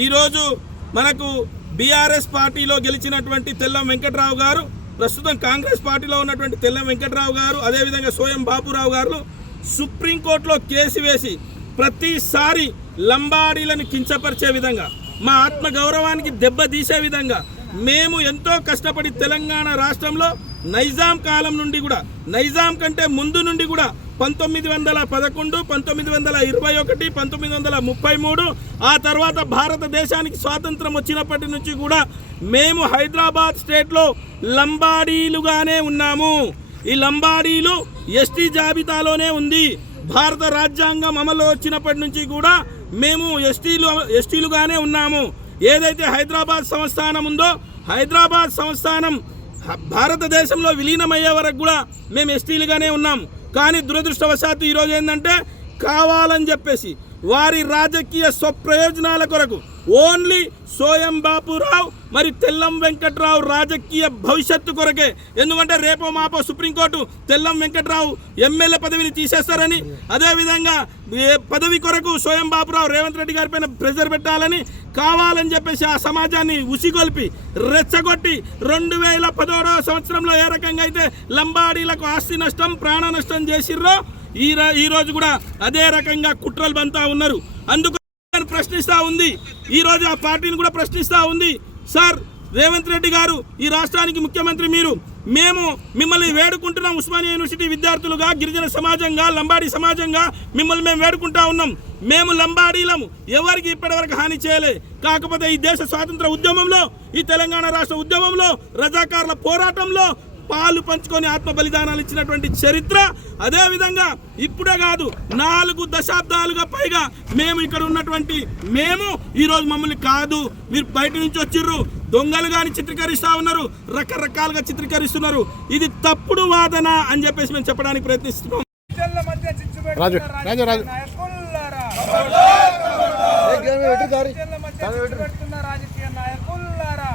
ఈరోజు మనకు బీఆర్ఎస్ పార్టీలో గెలిచినటువంటి తెల్లం వెంకట్రావు గారు, ప్రస్తుతం కాంగ్రెస్ పార్టీలో ఉన్నటువంటి తెల్లం వెంకట్రావు గారు, అదేవిధంగా సోయం బాపురావు గారు సుప్రీంకోర్టులో కేసు వేసి ప్రతిసారి లంబాడీలను కించపరిచే విధంగా, మా ఆత్మగౌరవానికి దెబ్బతీసే విధంగా మేము ఎంతో కష్టపడి తెలంగాణ రాష్ట్రంలో నైజాం కాలం నుండి కూడా, నైజాం కంటే ముందు నుండి కూడా 1911, 1921, 1933, ఆ తర్వాత భారతదేశానికి స్వాతంత్రం వచ్చినప్పటి నుంచి కూడా మేము హైదరాబాద్ స్టేట్లో లంబాడీలుగానే ఉన్నాము. ఈ లంబాడీలు ఎస్టీ జాబితాలోనే ఉంది. భారత రాజ్యాంగం అమలు వచ్చినప్పటి నుంచి కూడా మేము ఎస్టీలుగానే ఉన్నాము. ఏదైతే హైదరాబాద్ సంస్థానం ఉందో, హైదరాబాద్ సంస్థానం భారతదేశంలో విలీనమయ్యే వరకు కూడా మేము ఎస్టీలుగానే ఉన్నాం. కానీ దురదృష్టవశాత్తు ఈరోజు ఏంటంటే కావాలని చెప్పేసి వారి రాజకీయ స్వప్రయోజనాల కొరకు ఓన్లీ సోయం బాపురావు మరి తెల్లం వెంకట్రావు రాజకీయ భవిష్యత్తు కొరకే. ఎందుకంటే రేపో మాపో సుప్రీంకోర్టు తెల్లం వెంకట్రావు ఎమ్మెల్యే పదవిని తీసేస్తారని, అదేవిధంగా పదవి కొరకు సోయం బాపురావు రేవంత్ రెడ్డి గారి పైన ప్రెజర్ పెట్టాలని కావాలని చెప్పేసి ఆ సమాజాన్ని ఉసిగొల్పి రెచ్చగొట్టి 2011వ సంవత్సరంలో ఏ రకంగా అయితే లంబాడీలకు ఆస్తి నష్టం, ప్రాణ నష్టం చేసిర్రో ఈ రోజు కూడా అదే రకంగా కుట్రలు బంతా ఉన్నారు. అందుకు ప్రశ్నిస్తా ఉంది, ఈ రోజు ఆ పార్టీని కూడా ప్రశ్నిస్తా ఉంది. సార్ రేవంత్ రెడ్డి గారు, ఈ రాష్ట్రానికి ముఖ్యమంత్రి మీరు, మేము మిమ్మల్ని వేడుకుంటున్నాం. ఉస్మానియా యూనివర్సిటీ విద్యార్థులుగా, గిరిజన సమాజంగా, లంబాడీ సమాజంగా మిమ్మల్ని మేము వేడుకుంటా ఉన్నాం. మేము లంబాడీలము, ఎవరికి ఇప్పటివరకు హాని చేయలే. కాకపోతే ఈ దేశ స్వాతంత్ర ఉద్యమంలో, ఈ తెలంగాణ రాష్ట్ర ఉద్యమంలో, రజాకారుల పోరాటంలో పాలు పంచుకొని ఆత్మ బలిదానాలు ఇచ్చినటువంటి చరిత్ర, అదేవిధంగా ఇప్పుడే కాదు 4 దశాబ్దాలుగా పైగా మేము ఇక్కడ ఉన్నటువంటి మేము ఈరోజు మమ్మల్ని కాదు, మీరు బయట నుంచి వచ్చిర్రు, దొంగలుగాని చిత్రీకరిస్తూ ఉన్నారు, రకరకాలుగా చిత్రీకరిస్తున్నారు. ఇది తప్పుడు వాదన అని చెప్పేసి మేము చెప్పడానికి ప్రయత్నిస్తున్నాం. రాజకీయ నాయకులారా